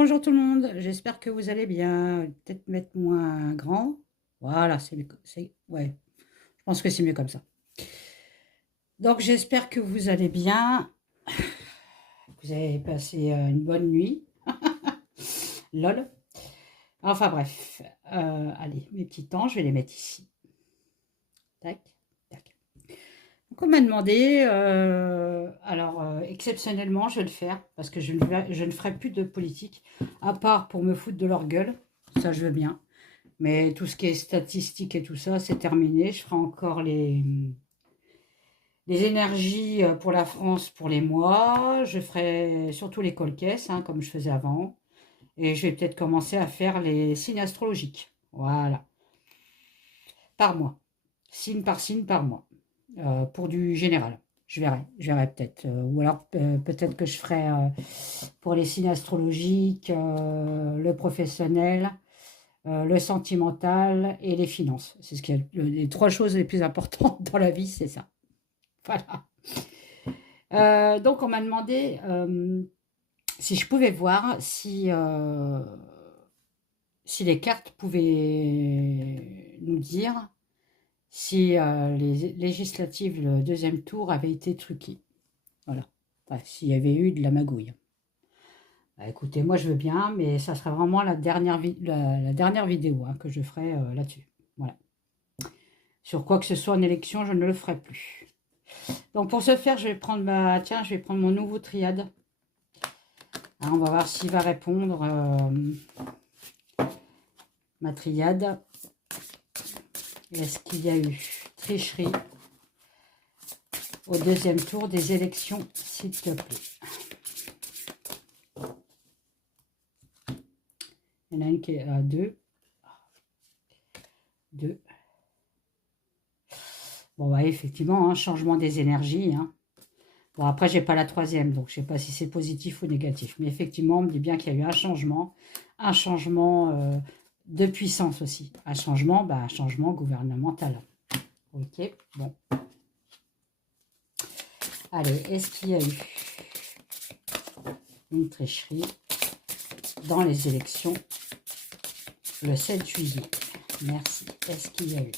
Bonjour tout le monde, j'espère que vous allez bien. Peut-être mettre moins grand. Voilà, c'est mieux. Ouais, je pense que c'est mieux comme ça. Donc j'espère que vous allez bien, que vous avez passé une bonne nuit. Lol. Enfin bref, allez, mes petits temps, je vais les mettre ici. Tac, tac. Donc on m'a demandé, alors exceptionnellement, je vais le faire parce que je ne ferai plus de politique, à part pour me foutre de leur gueule. Ça, je veux bien. Mais tout ce qui est statistique et tout ça, c'est terminé. Je ferai encore les énergies pour la France pour les mois. Je ferai surtout les colcaisses, hein, comme je faisais avant. Et je vais peut-être commencer à faire les signes astrologiques. Voilà. Par mois. Signe par mois. Pour du général. Je verrai peut-être. Ou alors peut-être que je ferai pour les signes astrologiques, le professionnel, le sentimental et les finances. C'est ce qui est les trois choses les plus importantes dans la vie, c'est ça. Voilà. Donc on m'a demandé si je pouvais voir si les cartes pouvaient nous dire si les législatives, le deuxième tour, avait été truqué. Voilà. Enfin, s'il y avait eu de la magouille. Bah, écoutez, moi je veux bien, mais ça sera vraiment la dernière vidéo hein, que je ferai là-dessus. Voilà. Sur quoi que ce soit en élection, je ne le ferai plus. Donc pour ce faire, je vais prendre je vais prendre mon nouveau triade. Hein, on va voir s'il va répondre ma triade. Est-ce qu'il y a eu tricherie au deuxième tour des élections, s'il te plaît? Il y en a une qui est à 2. 2. Bon, ouais, effectivement, hein, changement des énergies. Hein. Bon, après, j'ai pas la troisième, donc je sais pas si c'est positif ou négatif. Mais effectivement, on me dit bien qu'il y a eu un changement de puissance aussi. Un changement gouvernemental. Ok, bon. Allez, est-ce qu'il y a eu une tricherie dans les élections le 7 juillet? Merci. Est-ce qu'il y a eu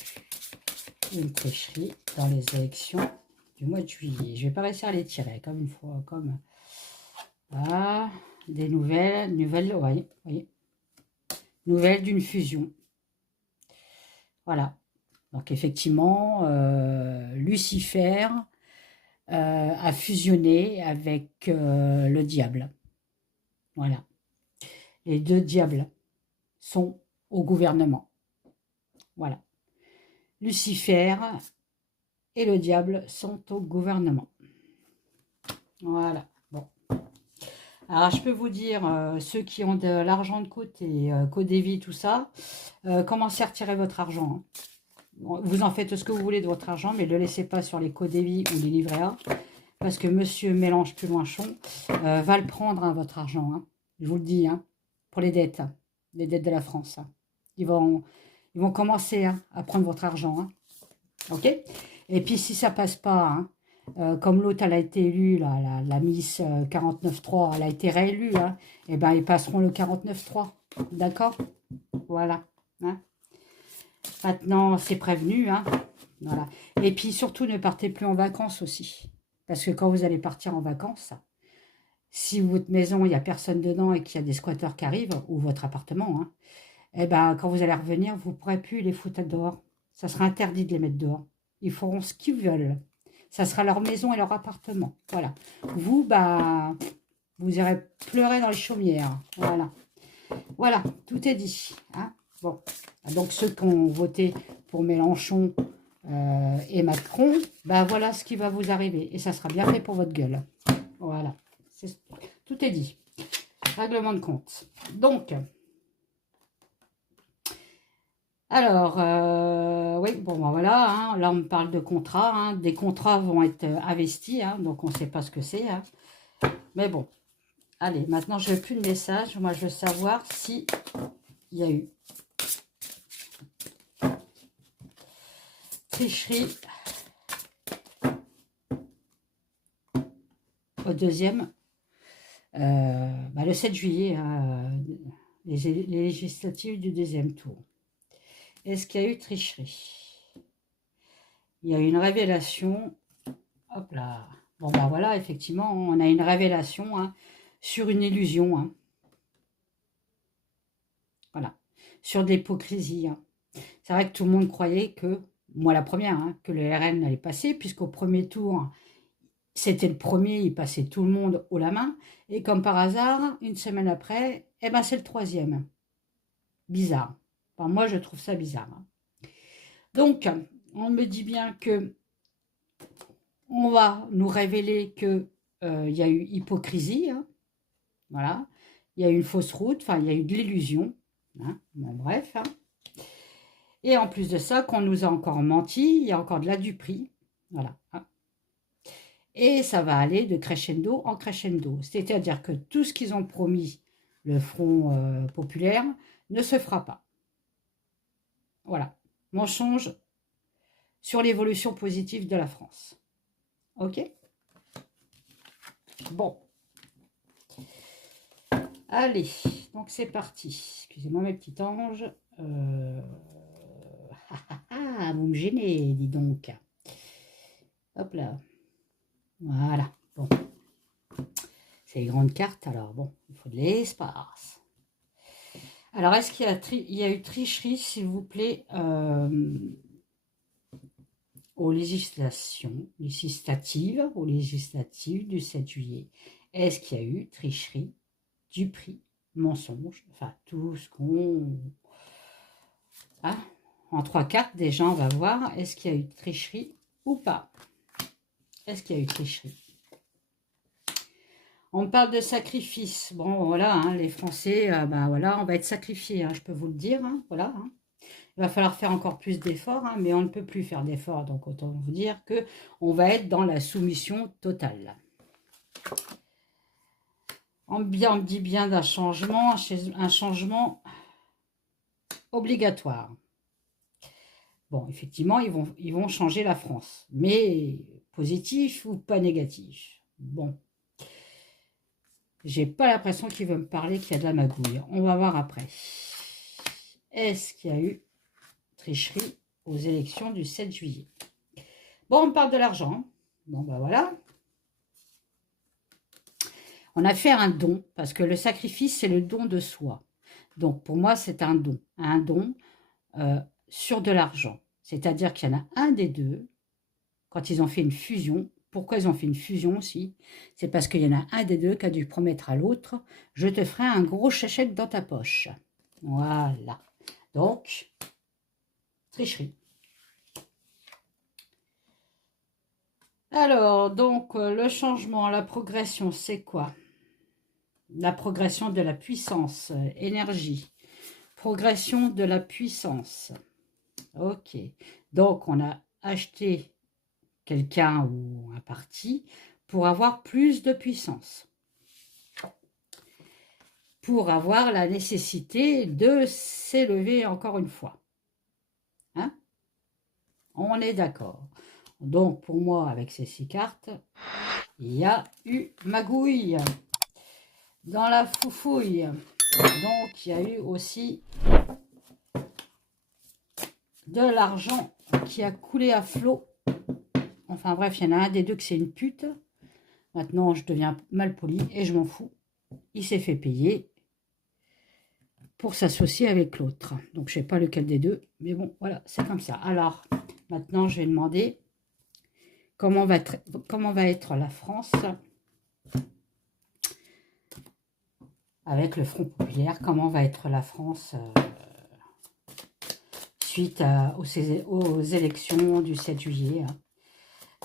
une tricherie dans les élections du mois de juillet? Je vais pas réussir à les tirer, comme une fois, comme... Ah, des nouvelles, oui. Nouvelles d'une fusion. Voilà. Donc effectivement, Lucifer a fusionné avec le diable. Voilà. Les deux diables sont au gouvernement. Voilà. Lucifer et le diable sont au gouvernement. Voilà. Bon. Alors, je peux vous dire, ceux qui ont de l'argent de côté, Codévi, tout ça, commencez à retirer votre argent. Hein. Vous en faites ce que vous voulez de votre argent, mais ne le laissez pas sur les Codévi ou les livrets A, parce que Monsieur Mélange Puloinchon va le prendre, hein, votre argent. Hein. Je vous le dis, hein, pour les dettes de la France. Hein. Ils vont commencer hein, à prendre votre argent. Hein. Ok? Et puis, si ça passe pas, hein, comme l'autre, elle a été élue, la Miss 49.3, elle a été réélue, hein, et ben ils passeront le 49.3. D'accord? Voilà. Hein. Maintenant, c'est prévenu. Hein. Voilà. Et puis, surtout, ne partez plus en vacances aussi. Parce que quand vous allez partir en vacances, si votre maison, il n'y a personne dedans et qu'il y a des squatteurs qui arrivent, ou votre appartement, hein, eh ben, quand vous allez revenir, vous ne pourrez plus les foutre dehors. Ça sera interdit de les mettre dehors. Ils feront ce qu'ils veulent. Ça sera leur maison et leur appartement. Voilà. Vous, vous irez pleurer dans les chaumières. Voilà. Voilà, tout est dit. Hein. Bon. Donc, ceux qui ont voté pour Mélenchon et Macron, voilà ce qui va vous arriver. Et ça sera bien fait pour votre gueule. Voilà. Tout est dit. Règlement de compte. Donc, alors, oui, bon, voilà, hein, là on me parle de contrats, hein, des contrats vont être investis, hein, donc on ne sait pas ce que c'est, hein, mais bon, allez, maintenant je veux plus de messages, moi je veux savoir si il y a eu tricherie au deuxième Le 7 juillet, les législatives du deuxième tour. Est-ce qu'il y a eu tricherie? Il y a eu une révélation. Hop là. Bon, voilà, effectivement, on a une révélation sur une illusion. Voilà. Sur de l'hypocrisie. C'est vrai que tout le monde croyait que, moi la première, que le RN allait passer, puisqu'au premier tour, c'était le premier, il passait tout le monde haut la main. Et comme par hasard, une semaine après, c'est le troisième. Bizarre. Enfin, moi, je trouve ça bizarre. Donc, on me dit bien que on va nous révéler que y a eu hypocrisie. Voilà. Il y a eu une fausse route. Enfin, il y a eu de l'illusion. Bon, bref. Et en plus de ça, qu'on nous a encore menti, il y a encore de la duperie. Voilà. Et ça va aller de crescendo en crescendo. C'est-à-dire que tout ce qu'ils ont promis, le Front populaire, ne se fera pas. Voilà. Mensonge sur l'évolution positive de la France. Ok? Bon. Allez, donc c'est parti. Excusez-moi mes petits anges. Vous me gênez, dis donc. Hop là. Voilà. Bon. C'est les grandes cartes, alors bon, il faut de l'espace. Alors, est-ce qu'il y a eu tricherie, s'il vous plaît, aux législatives du 7 juillet? Est-ce qu'il y a eu tricherie, duperie, mensonge, enfin tout ce qu'on... en 3 cartes, déjà, on va voir, est-ce qu'il y a eu tricherie ou pas? Est-ce qu'il y a eu tricherie? On parle de sacrifice. Bon, voilà, les Français, voilà, on va être sacrifiés, je peux vous le dire, voilà. Il va falloir faire encore plus d'efforts, mais on ne peut plus faire d'efforts, donc autant vous dire que on va être dans la soumission totale. On dit bien d'un changement, un changement obligatoire. Bon, effectivement, ils vont changer la France, mais positif ou pas négatif. Bon. J'ai pas l'impression qu'il veut me parler qu'il y a de la magouille. On va voir après. Est-ce qu'il y a eu tricherie aux élections du 7 juillet? Bon, on parle de l'argent. Bon, voilà. On a fait un don, parce que le sacrifice, c'est le don de soi. Donc, pour moi, c'est un don. Un don sur de l'argent. C'est-à-dire qu'il y en a un des deux, quand ils ont fait une fusion. Pourquoi ils ont fait une fusion aussi? C'est parce qu'il y en a un des deux qui a dû promettre à l'autre, je te ferai un gros chachette dans ta poche. Voilà. Donc, tricherie. Alors, donc, le changement, la progression, c'est quoi? La progression de la puissance, énergie. Progression de la puissance. Ok. Donc, on a acheté quelqu'un ou un parti pour avoir plus de puissance. Pour avoir la nécessité de s'élever encore une fois. On est d'accord. Donc, pour moi, avec ces 6 cartes, il y a eu magouille dans la foufouille. Donc, il y a eu aussi de l'argent qui a coulé à flot. Enfin bref, il y en a un des deux que c'est une pute. Maintenant, je deviens mal poli et je m'en fous. Il s'est fait payer pour s'associer avec l'autre. Donc, je ne sais pas lequel des deux. Mais bon, voilà, c'est comme ça. Alors, maintenant, je vais demander comment va être la France avec le Front populaire. Comment va être la France suite aux élections du 7 juillet.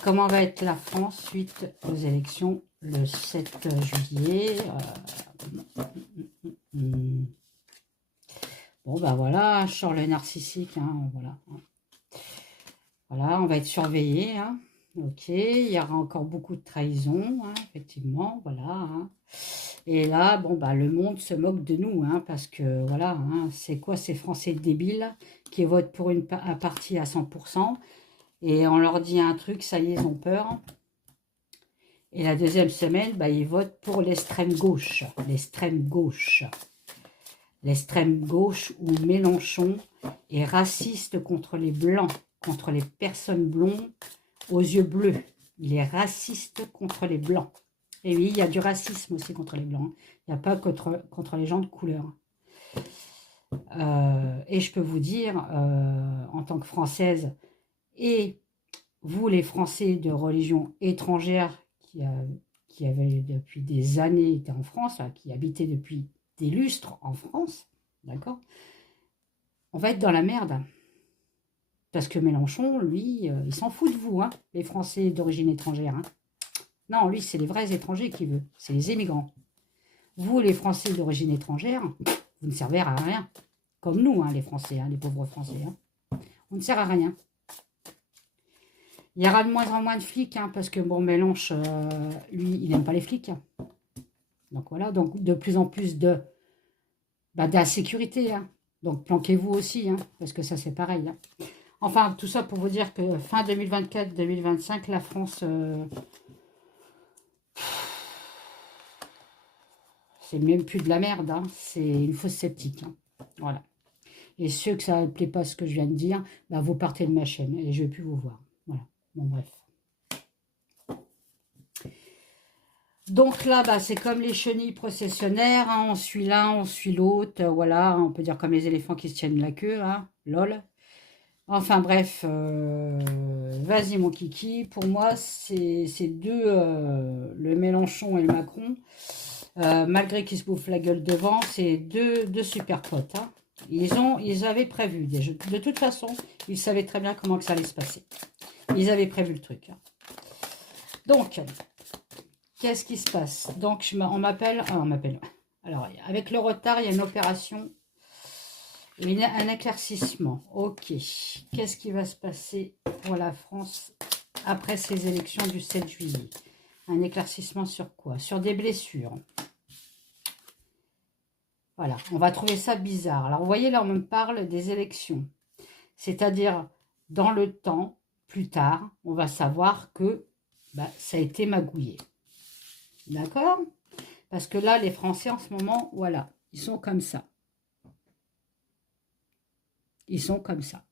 Comment va être la France suite aux élections le 7 juillet. Bon, voilà, Charles narcissique, voilà. Voilà, on va être surveillé, ok, il y aura encore beaucoup de trahison, effectivement, voilà. Et là, bon, le monde se moque de nous, parce que, voilà, c'est quoi ces Français débiles qui votent pour un parti à 100%, et on leur dit un truc, ça y est, ils ont peur. Et la deuxième semaine, bah, ils votent pour l'extrême gauche. L'extrême gauche. L'extrême gauche où Mélenchon est raciste contre les Blancs, contre les personnes blondes aux yeux bleus. Il est raciste contre les Blancs. Et oui, il y a du racisme aussi contre les Blancs. Il n'y a pas contre les gens de couleur. Et je peux vous dire, en tant que Française, et vous les Français de religion étrangère qui avaient depuis des années été en France, là, qui habitaient depuis des lustres en France, d'accord, on va être dans la merde. Parce que Mélenchon, lui, il s'en fout de vous, hein, les Français d'origine étrangère. Hein. Non, lui, c'est les vrais étrangers qu'il veut, c'est les émigrants. Vous, les Français d'origine étrangère, vous ne servez à rien. Comme nous, hein, les Français, hein, les pauvres Français. Hein. On ne sert à rien. Il y aura de moins en moins de flics, hein, parce que, bon, Mélenchon, lui, il n'aime pas les flics. Hein. Donc, voilà, donc de plus en plus d'insécurité. Hein. Donc, planquez-vous aussi, hein, parce que ça, c'est pareil. Hein. Enfin, tout ça pour vous dire que fin 2024-2025, la France, c'est même plus de la merde, hein, c'est une fausse sceptique. Hein. Voilà. Et ceux que ça ne plaît pas ce que je viens de dire, bah, vous partez de ma chaîne et je ne vais plus vous voir. Voilà. Bon, bref. Donc là, bah, c'est comme les chenilles processionnaires, hein, on suit l'un, on suit l'autre, voilà, on peut dire comme les éléphants qui se tiennent la queue, hein, lol. Enfin bref, vas-y mon kiki, pour moi, c'est deux, le Mélenchon et le Macron, malgré qu'ils se bouffent la gueule devant, c'est deux super potes. Hein. Ils avaient prévu, de toute façon, ils savaient très bien comment que ça allait se passer. Ils avaient prévu le truc. Hein. Donc, qu'est-ce qui se passe? Donc, on m'appelle. Alors, avec le retard, il y a une opération, un éclaircissement. Ok. Qu'est-ce qui va se passer pour la France après ces élections du 7 juillet? Un éclaircissement sur quoi? Sur des blessures. Voilà. On va trouver ça bizarre. Alors, vous voyez, là, on me parle des élections. C'est-à-dire, dans le temps, plus tard, on va savoir que bah, ça a été magouillé. D'accord? Parce que là, les Français, en ce moment, voilà, ils sont comme ça. Ils sont comme ça.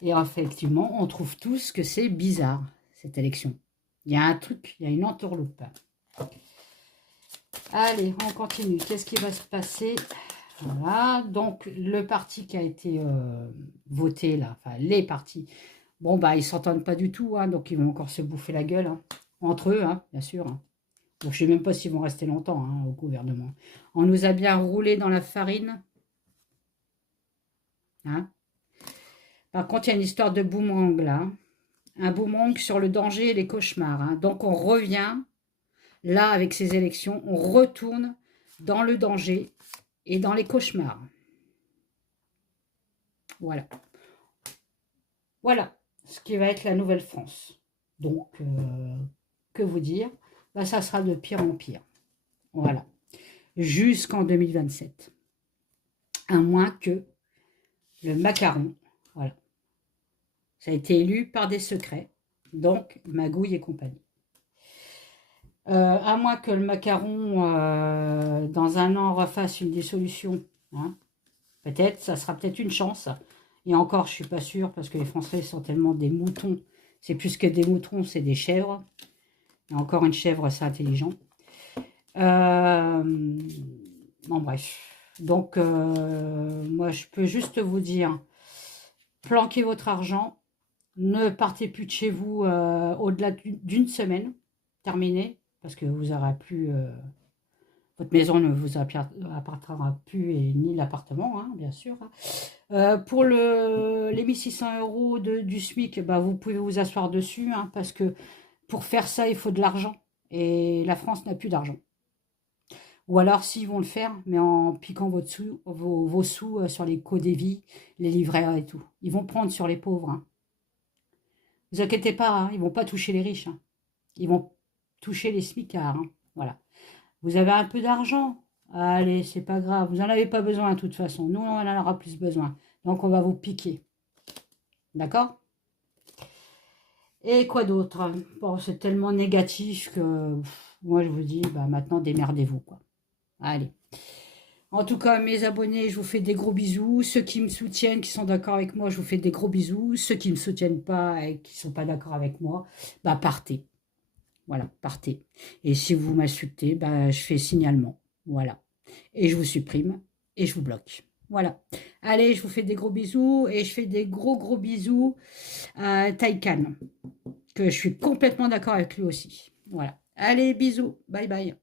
Et effectivement, on trouve tous que c'est bizarre, cette élection. Il y a un truc, il y a une entourloupe. Allez, on continue. Qu'est-ce qui va se passer? Voilà, donc le parti qui a été voté, là, enfin les partis, bon, bah, ils ne s'entendent pas du tout, hein, donc ils vont encore se bouffer la gueule, hein, entre eux, hein, bien sûr. Hein. Donc, je ne sais même pas s'ils vont rester longtemps hein, au gouvernement. On nous a bien roulé dans la farine. Hein. Par contre, il y a une histoire de boomerang là. Un boomerang sur le danger et les cauchemars. Hein. Donc, on revient, là, avec ces élections, on retourne dans le danger et dans les cauchemars. Voilà. Voilà ce qui va être la Nouvelle-France. Donc, que vous dire? Bah, ça sera de pire en pire. Voilà. Jusqu'en 2027. À moins que le macaron, voilà. Ça a été élu par des secrets, donc magouille et compagnie. À moins que le macaron, dans un an, refasse une dissolution. Hein. Peut-être, ça sera peut-être une chance. Et encore, je ne suis pas sûre, parce que les Français sont tellement des moutons. C'est plus que des moutons, c'est des chèvres. Et encore une chèvre, c'est intelligent. Bon, bref. Donc, moi, je peux juste vous dire, planquez votre argent. Ne partez plus de chez vous au-delà d'une semaine. Terminé. Parce que vous n'aurez plus... votre maison ne vous appartiendra plus, et ni l'appartement, hein, bien sûr. Pour les 1600 € du SMIC, bah, vous pouvez vous asseoir dessus, hein, parce que pour faire ça, il faut de l'argent. Et la France n'a plus d'argent. Ou alors, s'ils vont le faire, mais en piquant vos sous sur les co-dévis, les livrets et tout. Ils vont prendre sur les pauvres. Hein. Ne vous inquiétez pas, hein, ils ne vont pas toucher les riches. Hein. Ils vont toucher les smicards. Hein. Voilà. Vous avez un peu d'argent? Allez, c'est pas grave. Vous n'en avez pas besoin de toute façon. Nous, on en aura plus besoin. Donc, on va vous piquer. D'accord? Et quoi d'autre? Bon, c'est tellement négatif que moi, je vous dis, bah, maintenant, démerdez-vous, quoi. Allez. En tout cas, mes abonnés, je vous fais des gros bisous. Ceux qui me soutiennent, qui sont d'accord avec moi, je vous fais des gros bisous. Ceux qui ne me soutiennent pas et qui ne sont pas d'accord avec moi, bah, partez. Voilà, partez. Et si vous m'insultez, bah, je fais signalement. Voilà. Et je vous supprime et je vous bloque. Voilà. Allez, je vous fais des gros bisous et je fais des gros bisous à Taïkan, que je suis complètement d'accord avec lui aussi. Voilà. Allez, bisous. Bye bye.